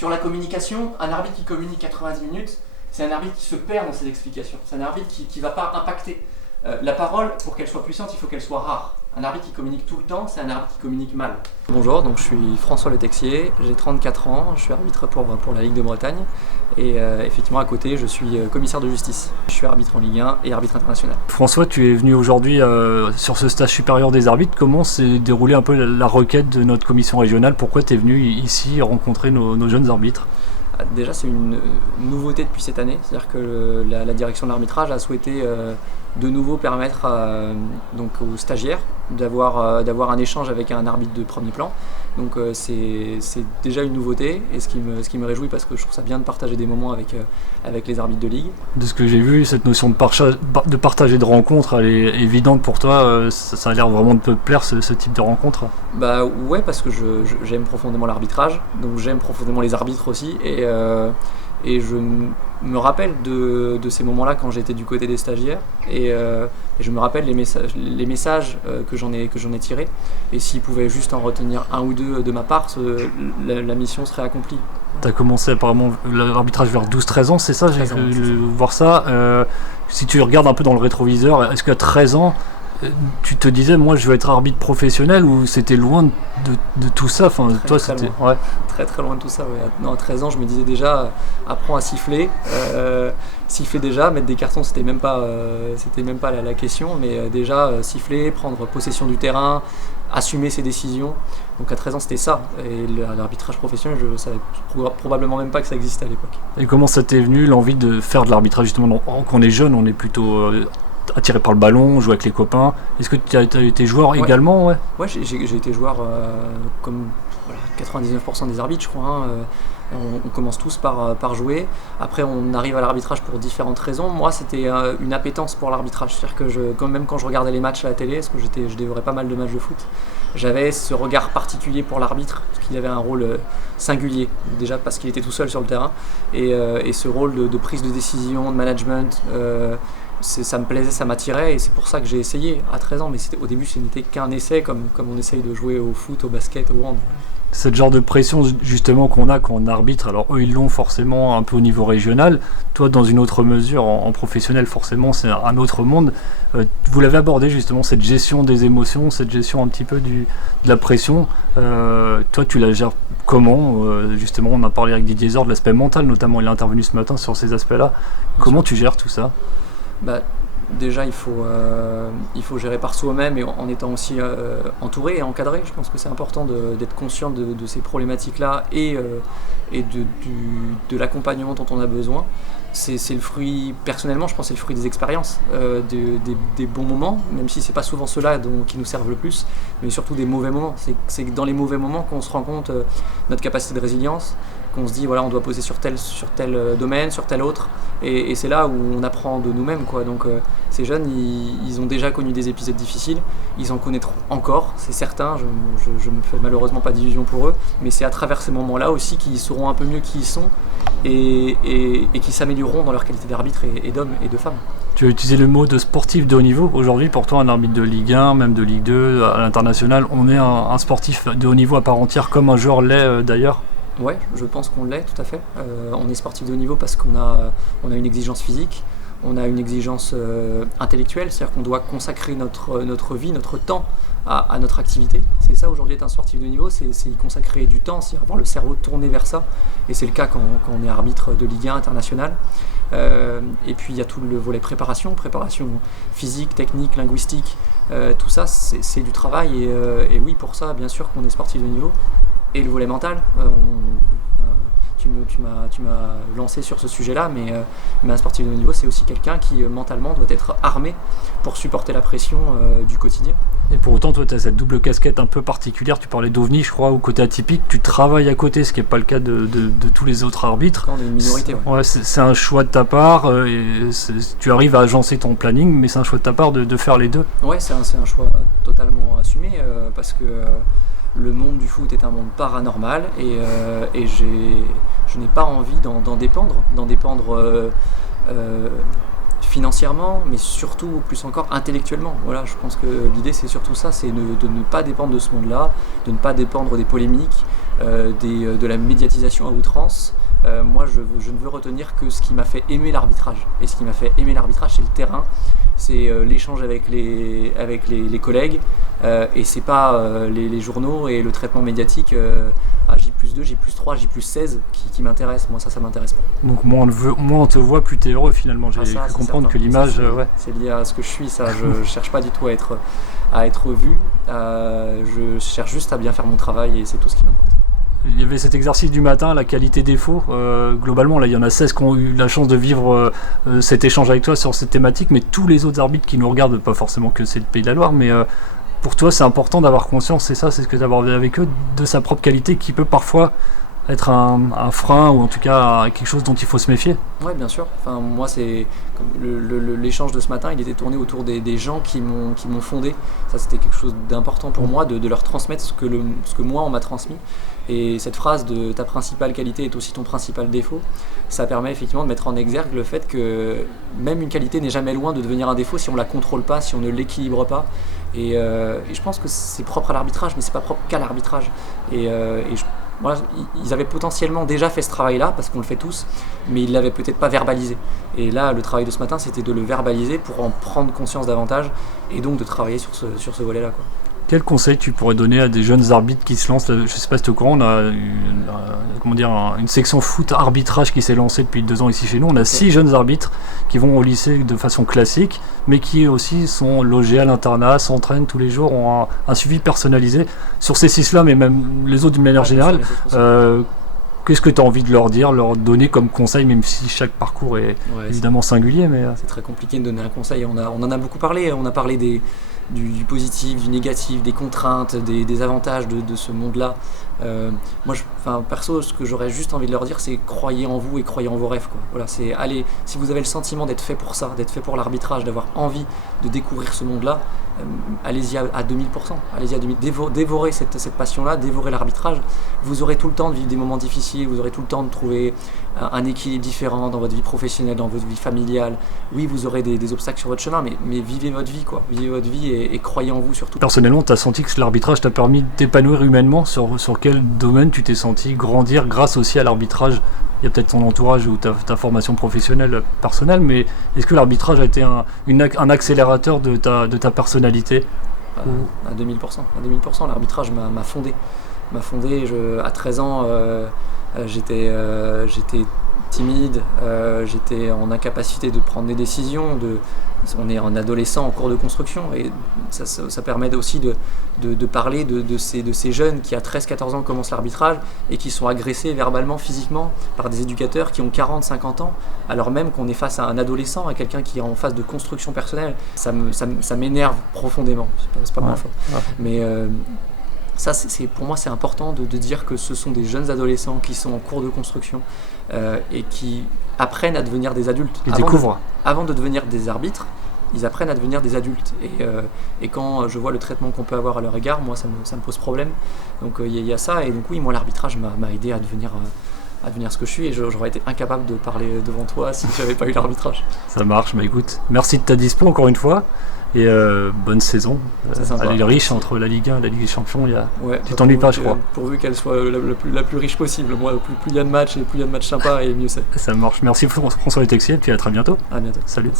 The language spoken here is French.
Sur la communication, un arbitre qui communique 90 minutes, c'est un arbitre qui se perd dans ses explications. C'est un arbitre qui ne va pas impacter. La parole, pour qu'elle soit puissante, il faut qu'elle soit rare. Un arbitre qui communique tout le temps, c'est un arbitre qui communique mal. Bonjour, donc je suis François Le Texier, j'ai 34 ans, je suis arbitre pour la Ligue de Bretagne et effectivement à côté je suis commissaire de justice. Je suis arbitre en Ligue 1 et arbitre international. François, tu es venu aujourd'hui sur ce stage supérieur des arbitres. Comment s'est déroulée un peu la requête de notre commission régionale? Pourquoi tu es venu ici rencontrer nos jeunes arbitres? Déjà, c'est une nouveauté depuis cette année, c'est-à-dire que la direction de l'arbitrage a souhaité de nouveau permettre donc aux stagiaires d'avoir un échange avec un arbitre de premier plan. Donc c'est déjà une nouveauté et ce qui me réjouit parce que je trouve ça bien de partager des moments avec les arbitres de ligue. De ce que j'ai vu, cette notion de partage et de rencontre, elle est évidente pour toi. Ça a l'air vraiment de te plaire ce type de rencontre. Bah ouais, parce que j'aime profondément l'arbitrage, donc j'aime profondément les arbitres aussi et je me rappelle de ces moments-là quand j'étais du côté des stagiaires et je me rappelle les messages que j'en ai tirés et s'ils pouvaient juste en retenir un ou deux de ma part, la mission serait accomplie. Tu as commencé apparemment l'arbitrage vers 12-13 ans, c'est ça? J'ai cru voir ça. Si tu regardes un peu dans le rétroviseur, est-ce qu'à 13 ans, tu te disais, moi je veux être arbitre professionnel ou c'était loin de tout ça? Enfin, toi, c'était très loin de tout ça. Ouais. Non, à 13 ans, je me disais déjà, apprends à siffler. Siffler déjà, mettre des cartons, c'était même pas la question, mais déjà siffler, prendre possession du terrain, assumer ses décisions. Donc à 13 ans, c'était ça. Et l'arbitrage professionnel, je ne savais probablement même pas que ça existait à l'époque. Et comment ça t'est venu, l'envie de faire de l'arbitrage justement? Quand on est jeune, on est plutôt attiré par le ballon, jouer avec les copains. Est-ce que tu as été joueur également? Ouais, j'ai été joueur comme 99% des arbitres, je crois. Hein. On commence tous par jouer. Après, on arrive à l'arbitrage pour différentes raisons. Moi, c'était une appétence pour l'arbitrage. C'est-à-dire que même quand je regardais les matchs à la télé, parce que je dévorais pas mal de matchs de foot, j'avais ce regard particulier pour l'arbitre, parce qu'il avait un rôle singulier. Déjà parce qu'il était tout seul sur le terrain. Et ce rôle de prise de décision, de management, ça me plaisait, ça m'attirait et c'est pour ça que j'ai essayé à 13 ans, mais au début ce n'était qu'un essai comme on essaye de jouer au foot, au basket, au hand. C'est le genre de pression justement qu'on a quand on arbitre. Alors eux ils l'ont forcément un peu au niveau régional, toi dans une autre mesure en professionnel forcément c'est un autre monde. Vous l'avez abordé justement, cette gestion des émotions, cette gestion un petit peu de la pression. Toi tu la gères comment? Justement on a parlé avec Didier Zor de l'aspect mental notamment, il est intervenu ce matin sur ces aspects-là. Comment tu gères tout ça? Déjà, il faut gérer par soi-même et en étant aussi entouré et encadré. Je pense que c'est important d'être conscient de ces problématiques-là et de l'accompagnement dont on a besoin. C'est le fruit, personnellement, je pense que c'est le fruit des expériences, des bons moments, même si c'est pas souvent ceux-là qui nous servent le plus, mais surtout des mauvais moments. C'est dans les mauvais moments qu'on se rend compte notre capacité de résilience, qu'on se dit voilà, on doit poser sur tel domaine, sur tel autre, et c'est là où on apprend de nous-mêmes, quoi. Donc ces jeunes, ils ont déjà connu des épisodes difficiles, ils en connaîtront encore, c'est certain, je me fais malheureusement pas d'illusions pour eux, mais c'est à travers ces moments-là aussi qu'ils sauront un peu mieux qui ils sont et qui s'amélioreront dans leur qualité d'arbitre et d'homme et de femme. Tu as utilisé le mot de sportif de haut niveau. Aujourd'hui, pour toi, un arbitre de Ligue 1, même de Ligue 2, à l'international, on est un sportif de haut niveau à part entière, comme un joueur l'est d'ailleurs? Ouais, je pense qu'on l'est tout à fait. On est sportif de haut niveau parce qu'on a une exigence physique, on a une exigence intellectuelle, c'est-à-dire qu'on doit consacrer notre vie, notre temps à notre activité. C'est ça aujourd'hui être un sportif de haut niveau, c'est y consacrer du temps, c'est avoir le cerveau tourné vers ça. Et c'est le cas quand on est arbitre de Ligue 1 international. Et puis il y a tout le volet préparation physique, technique, linguistique. Tout ça, c'est du travail. Et oui, pour ça, bien sûr qu'on est sportif de haut niveau. Et le volet mental, tu m'as lancé sur ce sujet-là, mais un sportif de haut niveau, c'est aussi quelqu'un qui mentalement doit être armé pour supporter la pression du quotidien. Et pour autant, toi, tu as cette double casquette un peu particulière. Tu parlais d'OVNI, je crois, au côté atypique. Tu travailles à côté, ce qui n'est pas le cas de tous les autres arbitres. On est une minorité. Ouais, c'est un choix de ta part. Tu arrives à agencer ton planning, mais c'est un choix de ta part de faire les deux. Ouais, c'est un choix totalement assumé parce que le monde du foot est un monde paranormal et je n'ai pas envie d'en dépendre financièrement, mais surtout, plus encore, intellectuellement. Voilà, je pense que l'idée, c'est surtout ça, c'est de ne pas dépendre de ce monde-là, de ne pas dépendre des polémiques, de la médiatisation à outrance. Moi, je ne veux retenir que ce qui m'a fait aimer l'arbitrage. Et ce qui m'a fait aimer l'arbitrage, c'est le terrain, c'est l'échange avec les collègues, et c'est pas les journaux et le traitement médiatique à J+2, J+3, J+16 qui m'intéresse. Moi, ça m'intéresse pas. Donc moins on te voit, plus t'es heureux finalement. J'ai pu comprendre que l'image... C'est lié à ce que je suis, ça. Je cherche pas du tout à être vu. Je cherche juste à bien faire mon travail et c'est tout ce qui m'importe. Il y avait cet exercice du matin, la qualité-défaut. Globalement, là, il y en a 16 qui ont eu la chance de vivre cet échange avec toi sur cette thématique, mais tous les autres arbitres qui nous regardent, pas forcément que c'est le Pays de la Loire, mais pour toi, c'est important d'avoir conscience, c'est ça, c'est ce que tu as abordé avec eux, de sa propre qualité qui peut parfois être un frein ou en tout cas quelque chose dont il faut se méfier. Oui, bien sûr. Enfin, moi, c'est l'échange de ce matin, il était tourné autour des gens qui m'ont fondé. Ça, c'était quelque chose d'important pour moi, de leur transmettre ce que moi, on m'a transmis. Et cette phrase de ta principale qualité est aussi ton principal défaut, ça permet effectivement de mettre en exergue le fait que même une qualité n'est jamais loin de devenir un défaut si on ne la contrôle pas, si on ne l'équilibre pas. Et je pense que c'est propre à l'arbitrage, mais c'est pas propre qu'à l'arbitrage. Voilà, ils avaient potentiellement déjà fait ce travail-là, parce qu'on le fait tous, mais ils ne l'avaient peut-être pas verbalisé. Et là, le travail de ce matin, c'était de le verbaliser pour en prendre conscience davantage, et donc de travailler sur ce volet-là, quoi. Quel conseil tu pourrais donner à des jeunes arbitres qui se lancent? Je ne sais pas si tu es au courant, on a une section foot arbitrage qui s'est lancée depuis 2 ans ici chez nous. On a 6 jeunes arbitres qui vont au lycée de façon classique, mais qui aussi sont logés à l'internat, s'entraînent tous les jours, ont un suivi personnalisé. Sur ces 6-là, mais même les autres d'une manière générale, qu'est-ce que tu as envie de leur dire, leur donner comme conseil, même si chaque parcours est évidemment singulier, mais c'est très compliqué de donner un conseil. On en a beaucoup parlé. On a parlé du positif, du négatif, des contraintes, des avantages de ce monde-là. Moi, perso, ce que j'aurais juste envie de leur dire, c'est croyez en vous et croyez en vos rêves, quoi. Voilà, c'est allez, si vous avez le sentiment d'être fait pour ça, d'être fait pour l'arbitrage, d'avoir envie de découvrir ce monde-là, allez-y à 2000%. Allez-y à 2000%. Dévorez cette passion-là, dévorez l'arbitrage. Vous aurez tout le temps de vivre des moments difficiles, vous aurez tout le temps de trouver un équilibre différent dans votre vie professionnelle, dans votre vie familiale. Oui, vous aurez des obstacles sur votre chemin, mais vivez votre vie, quoi. Vivez votre vie et croyez en vous surtout. Personnellement, tu as senti que l'arbitrage t'a permis de t'épanouir humainement? Sur quel domaine tu t'es senti grandir grâce aussi à l'arbitrage? Il y a peut-être ton entourage ou ta formation professionnelle personnelle, mais est-ce que l'arbitrage a été un accélérateur de ta personnalité? À 2000%. L'arbitrage m'a fondé. À 13 ans, j'étais timide, j'étais en incapacité de prendre des décisions. On est en adolescent en cours de construction et ça permet aussi de parler de ces jeunes qui à 13-14 ans commencent l'arbitrage et qui sont agressés verbalement, physiquement par des éducateurs qui ont 40-50 ans alors même qu'on est face à un adolescent, à quelqu'un qui est en phase de construction personnelle. Ça m'énerve profondément, c'est pas ma faute. Mais ça, pour moi, c'est important de dire que ce sont des jeunes adolescents qui sont en cours de construction et qui apprennent à devenir des adultes. Ils découvrent. Avant de devenir des arbitres, ils apprennent à devenir des adultes. Et quand je vois le traitement qu'on peut avoir à leur égard, moi, ça me pose problème. Donc il y a ça. Et donc oui, moi, l'arbitrage m'a aidé à devenir ce que je suis. Et j'aurais été incapable de parler devant toi si j'avais pas eu l'arbitrage. Ça marche. Bah écoute, merci de ta dispo encore une fois. Et bonne saison. Elle est riche entre la Ligue 1 et la Ligue des Champions. Tu t'ennuies pas, je crois. Pourvu qu'elle soit la plus riche possible. Moi, plus il y a de matchs et plus il y a de matchs sympas, et mieux c'est. Ça marche. Merci François Le Texier, et puis à très bientôt. À bientôt. Salut. Merci.